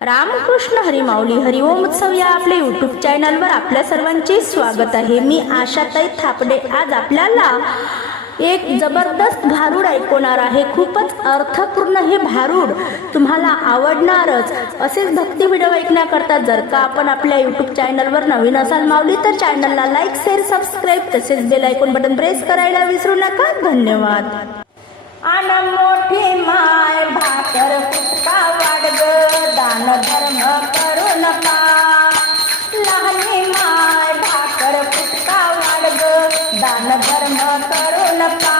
रामकृष्ण हरिमाऊली हरिओम उत्सव या आपल्या युट्यूब चॅनलवर आपल्या सर्वांचे स्वागत आहे. मी आशाताई थापडे. आज आपल्याला एक जबरदस्त भारूड ऐकवणार आहे. खूपच अर्थपूर्ण हे भारूड तुम्हाला आवडणारच. असेच भक्ती व्हिडिओ ऐकण्याकरता जर का आपण आपल्या युट्यूब चॅनलवर नवीन असाल माऊली तर चॅनलला लाईक शेअर सबस्क्राईब तसेच बेल ऐकून बटन प्रेस करायला विसरू नका. धन्यवाद. आन मोठी माय भाकर. दान धर्म करू नका. लहानी माय भाकर कुटका वाडग दान धर्म करू नका.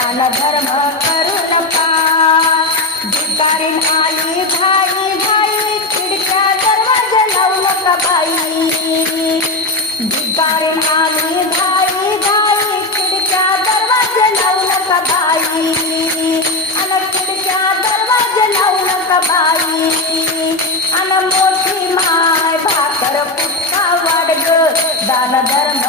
दान धर्म करू नका भिकारीण आली घाई घाई खिडक्या दरवाजा लावलं का बाई. भिकारीण आली घाई घाई खिडक्या दरवाजा लावलं का बाई. अन खिडक्या दरवाजा लावलं का बाई. अन मोठी माय भाकर पुटका वाडग दान धर्म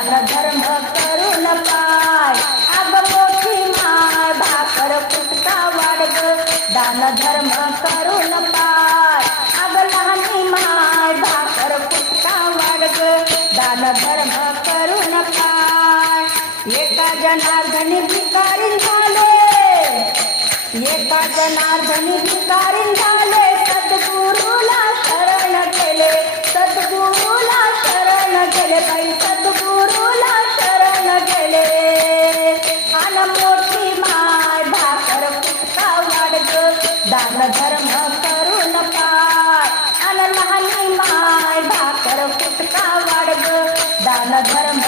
दान धर्म करू नका अग मोठी माय भाकर फुटका वाडग दान धर्म करू नका अग लहानी माय भाकर फुटका वाडग दान धर्म करू नका एका जनार्दनी भिकारीण झाले। एका जनार्दनी भिकारीण झाले। धर्म